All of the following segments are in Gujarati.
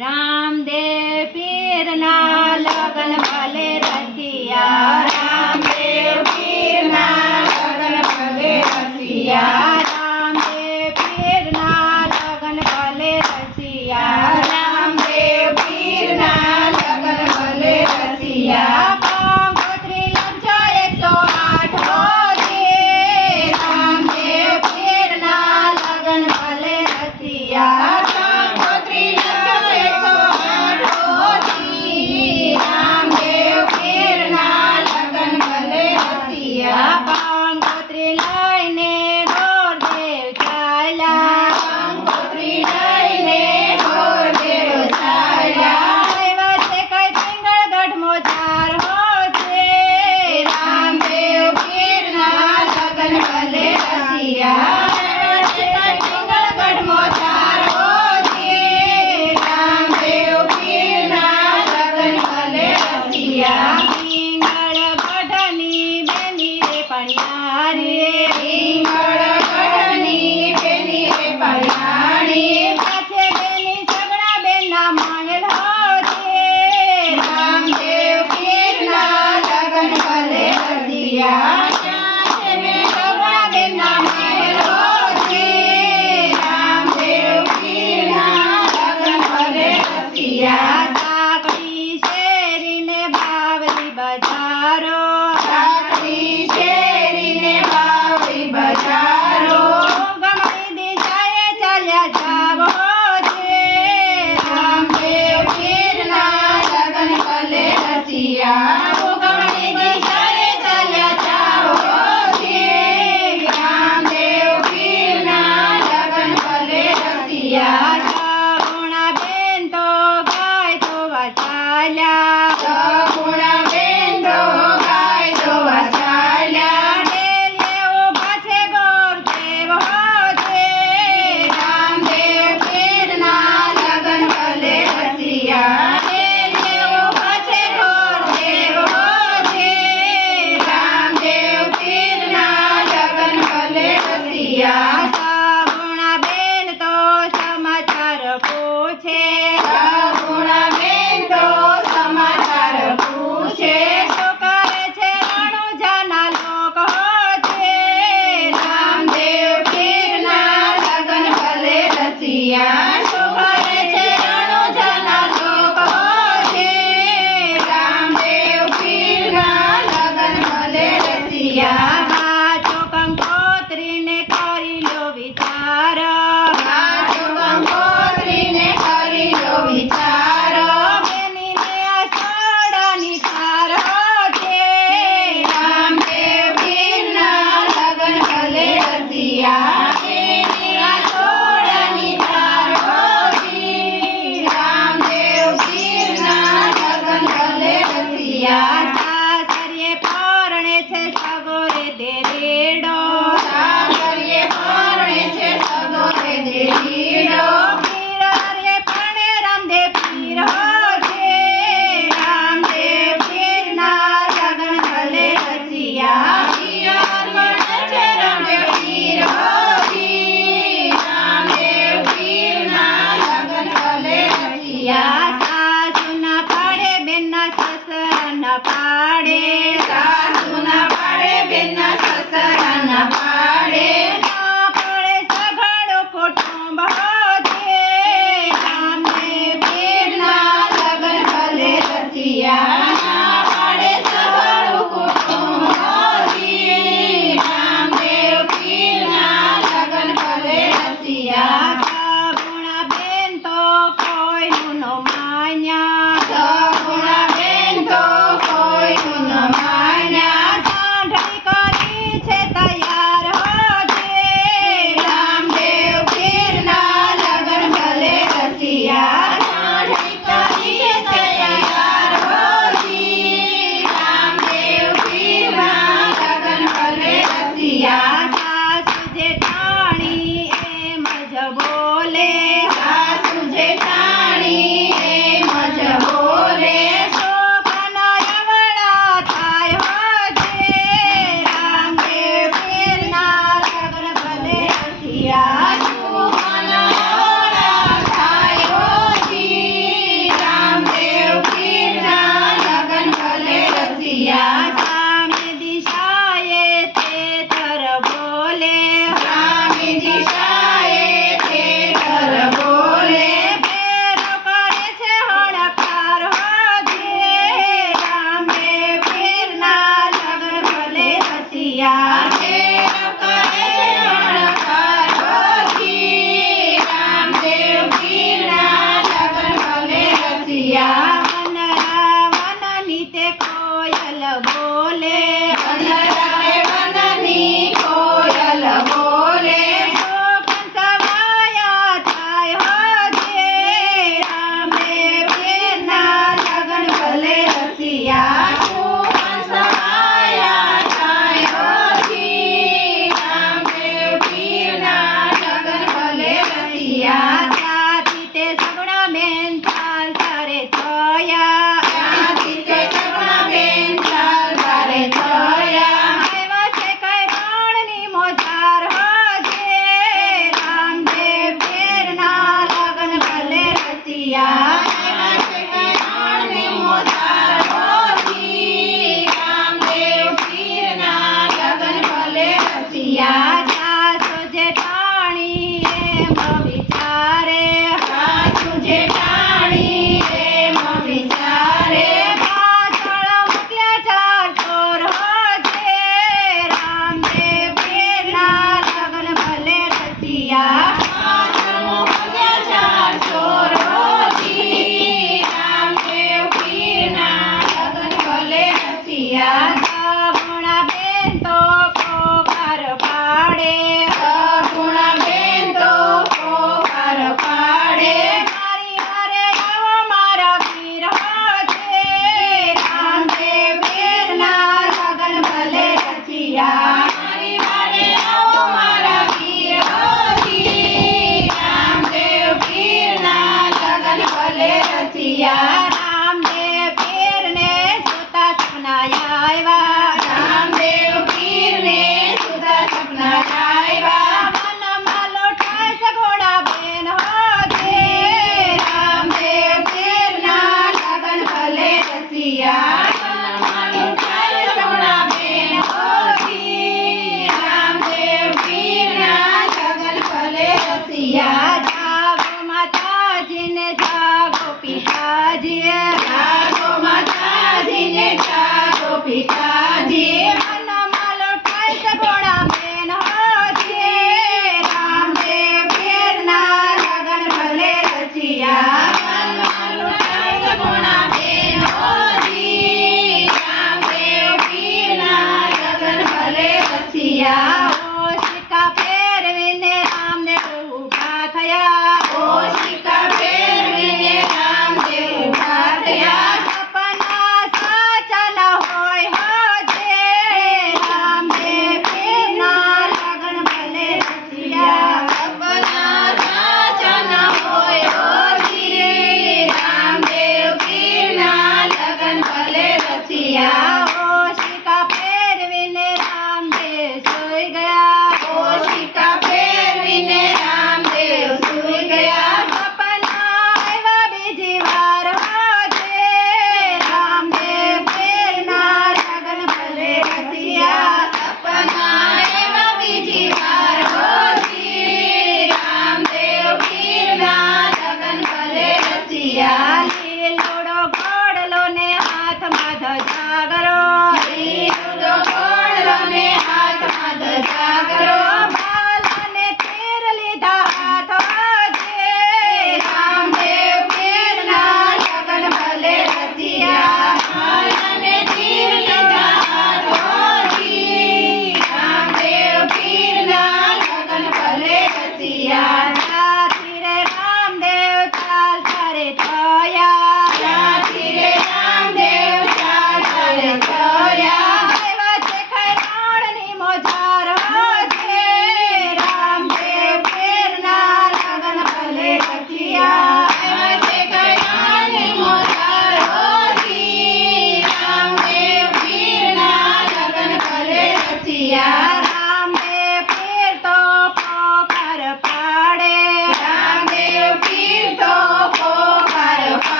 રામદેવ પીરના લગન ભલે રસિયા, રામદેવ પીરના લગન ભલે રસિયા, રામદેવ પીરના લગન ભલે રસિયા, રામદેવ પીરના લગન ભલે રસિયા. કંકોત્રી લખજો 108 રામદેવ પીરના લગન ભલે રસિયા. કંકોત્રી લઈને ગોરદેવ ચાલ્યા, કંકોત્રી લઈને ગોરદેવ ચાલ્યા. વચ્ચે કઈ પિંગળગઢ મોજાર હોજે, રામદેવ પીરના લગન ભલે રસિયા. વચ્ચે કઈ પિંગળગઢ મોજાર હોજે, રામદેવ પીરના લગન ભલે રસિયા. પિંગળગઢની બેની રે પણ્યાણી, પાછે બેની સગડા બેનના માંગેલ હોજે, રામદેવ પીરના લગન ભલે રસિયા. પાછે બેની સગડા બેનના માંગેલ હોજે, રામદેવ પીરના લગન ભલે રસિયા. સાંકળી શેરીને બાવરી બજારો, સાંકળી શેરીને બાવરી બજારો. ગમણી દિશાએ ચાલ્યા જાવ હોજે, રામદેવ પીરના લગન ભલે રસિયા. ગમણી દિશાએ ચાલ્યા જાવ હોજે, રામદેવ પીરના લગન ભલે રસિયા. સગુણા બેન તો ગાય ધોવા ચાલ્યા, સગુણા બેન તો ગાય ધોવા ચાલ્યા. ડેલીએ ઊભા છે ગોરદેવ હોજે, રામદેવ પીરના લગન ભલે રસિયા. ડેલીએ ઊભા છે ગોરદેવ હોજે, રામદેવ પીરના લગન ભલે રસિયા. સગુણા બેન તો સમાચાર પૂછે, સગુણા બેન તો સમાચાર પૂછે. શું કરે છે રણુજાના લોક હોજે, રામદેવ પીરના લગન ભલે રસિયા. શું કરે છે રણુજાના લોક હોજે, રામદેવ પીરના લગન ભલે રસિયા. વાંચો કંકોત્રીને કરી લો વિચાર, વાંચો કંકોત્રીને કરી લો વિચાર. બેનીને આ સોડાની ધાર હોજે, રામદેવ પીરના લગન ભલે રસિયા. બેની આ સોડાની ધાર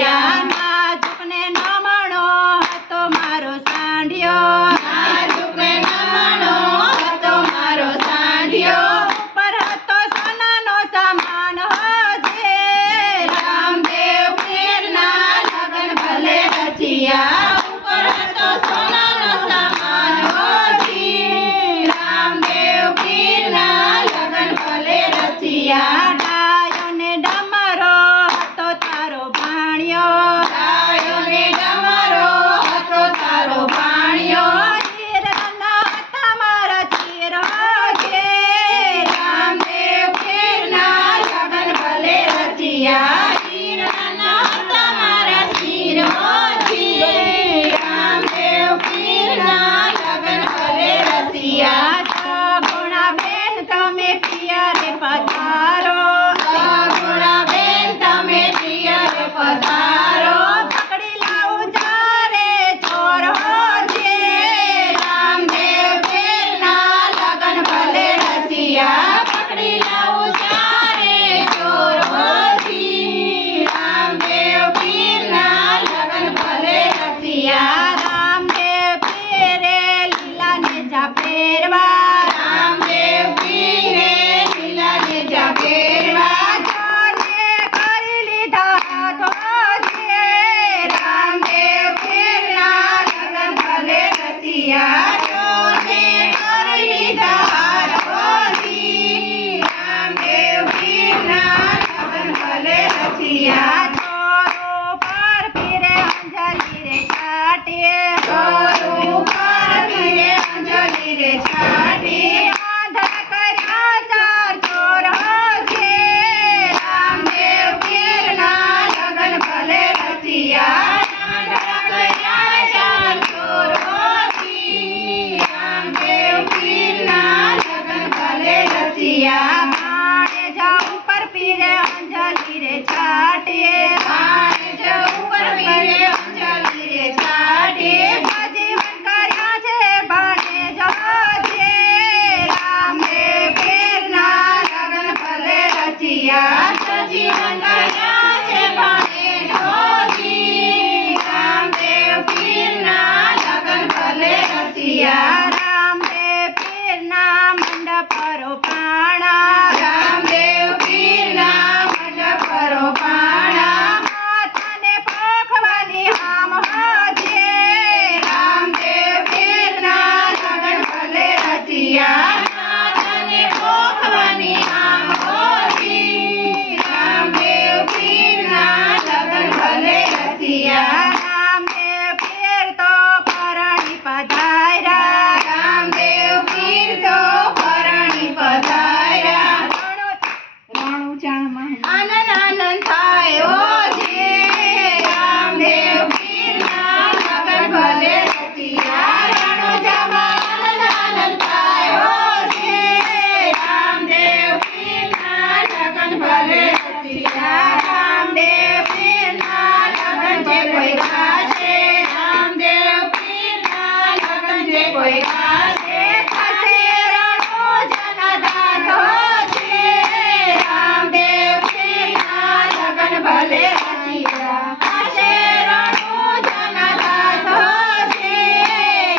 રચિયા નાજુકને નમણો હતો મારો સાંઢિયો નાજુકને નમણો હતો મારો સાંઢિયો ઉપર હતો સોનાનો સામાન હોજે રામદેવ પીરના લગન ભલે રચિયા ઉપર હતો સોનાનો સામાન હોજી રામદેવ પીરના લગન ભલે રચિયા ડાયોને ડમરો હતો તારો ભાણિયો ડાયોને ડમરો હતો તારો ભાણિયો ચીરના હતા મારા ચીર હોજે રામદેવ પીરના લગન ભલે રચિયા ચીરના હતા મારા ચીર હોજી રામદેવ પીરના લગન ભલે રચિયા સગુણાબેન તમે પિયરે પધારો સગુણાબેન તમે પિયરે પધારો પકડી લાવું જારે ચોર હોજે રામદેવ પીરના લગન ભલે રચિયા પકડી લાવું જારે ચોર હોજી રામદેવ પીરના લગન ભલે રચિયા રામદેવ પીરે લીલા નેજા પહેરવા રામદેવ પીરે લીલા નેજા પહેરવા જોને કરી લીધા હાથ હોજે રામદેવ પીરના લગન ભલે રચિયા જોને કરી લીધા હાથ હોજી રામદેવ પીરના લગન ભલે રચિયા ચોરો પર પીરે અંજલિ રે છાટે ચોરો પર પીરે અંજલિ રે છાટે આંધળા કર્યા ચાર ચોર હોજે રામદેવ પીરના લગન ભલે રચિયા આંધળા કર્યા ચાર ચોર હોજી રામદેવ પીરના લગન ભલે રચિયા ભાણેજા ઉપર પીરે અંજલિ રે છાટે ભાણેજા ઉપર પીરે અંજલિ રે છાટે સજીવન કર્યા છે ભાણેજા હોજે રામદેવ પીરના લગન ભલે રચિયા સજીવન કર્યા છે ભાણેજા હોજી રામદેવ પીરના લગન ભલે રચિયા રામદેવ પીરના મંડપ પરો પાણા રામદેવ પીરના મંડપ પરો પાણા માથાને પોખવાની હામ હોજે રામદેવ પીરના લગન ભલે રચિયા માથાને પોખવાની હામ હોજી રામદેવ પીરના લગન ભલે રચિયા રામદેવ પીર તો પરણી પધાર્યા રામદેવ પીર તો પરણી પધાર્યા રણુજામાં આનંદ આનંદ થાય હોજે રામદેવ પીરના લગન ભલે રચિયા રણુજામાં આનંદ આનંદ થાય હોજે રામદેવ પીરના લગન ભલે રચિયા રામદેવ પીરના લગન જે કોઈ ગાશે રામદેવ પીરના લગન જે કોઈ ગાશે થશે રણુજાના દાસ હોજે રામદેવ પીરના લગન ભલે રચિયા થશે રણુજાના દાસ હોજે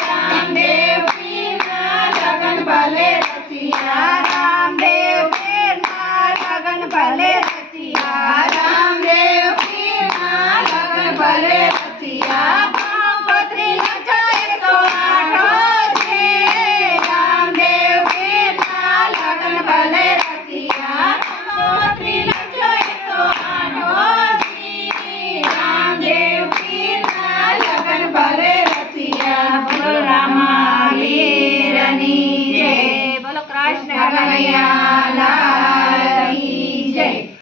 રામદેવ પીરના લગન ભલે રચિયા રામદેવ પીરના લગન ભલે રચિયા રામદેવ પીરના લગન ભલે રચિયા કંકોત્રી લચાય 108 હોજે રામદેવ પીરના લગન ભલે રચિયા કંકોત્રી લચાય 108 હોજી રામદેવ પીરના લગન ભલે રચિયા બોલો રામા વીરની જય બોલો કૃષ્ણ કનૈયા